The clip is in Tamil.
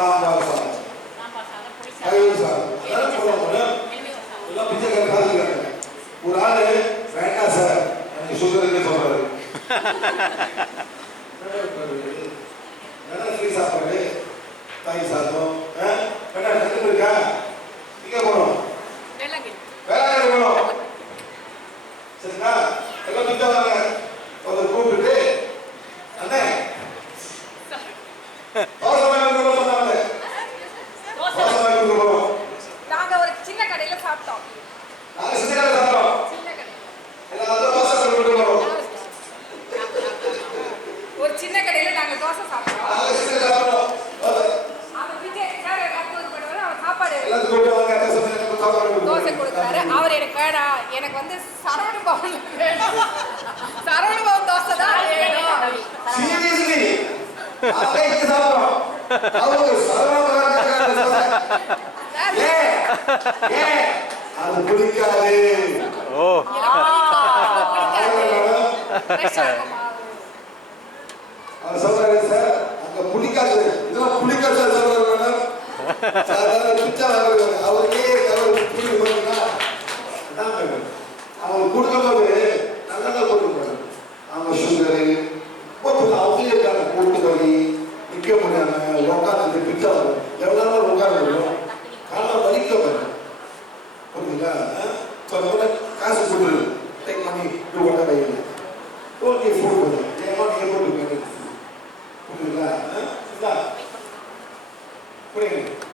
சாம்பார் சாதம், தயிர் சாதம், அதான் போடுவாங்க. எல்லாம் பிச்சை காதுக்கிறாங்க. ஒரு ஆளு வேண்டாம் சார் எனக்கு சுகருக்கு சொல்றாரு. சாப்பாடு தயிர் சாதம் இருக்கா இங்க போனோம் வேளாங்கண்ணி போனோம். சரிங்களா? எல்லாம் பிச்சை வாங்க ஒரு கூப்பிட்டு அண்ணே நாங்க ஒரு சின்ன கடையில சாப்பிட்டோம். ஒரு சின்ன கடையில நாங்க தோசை சாப்பிட்டோம். தோசை கொடுக்குறாரு. அவர் எனக்கு வேணாம், எனக்கு வந்து சரவண பவன் வேணும், சரவண பவன் தோசை தான் வேணும். அது பிடிக்காது. அவர் சொல்றாரு சார் அங்க பிடிக்காது, இதெல்லாம் பிடிக்காது சார் சொல்றாரு. பிச்சை அவருக்கே அவங்க கொடுக்கும்போது நல்லா கொடுக்குறாங்க. அவங்க சுகரு அவங்களே இருக்காங்க, கூட்டு வலி நிற்க முடியாம உட்காந்து பிச்சை வரும். எவ்வளோ நாள் உட்காந்து காலம் வலிக்க வரும். புரியுதுங்களா? காசு கொடுத்துரு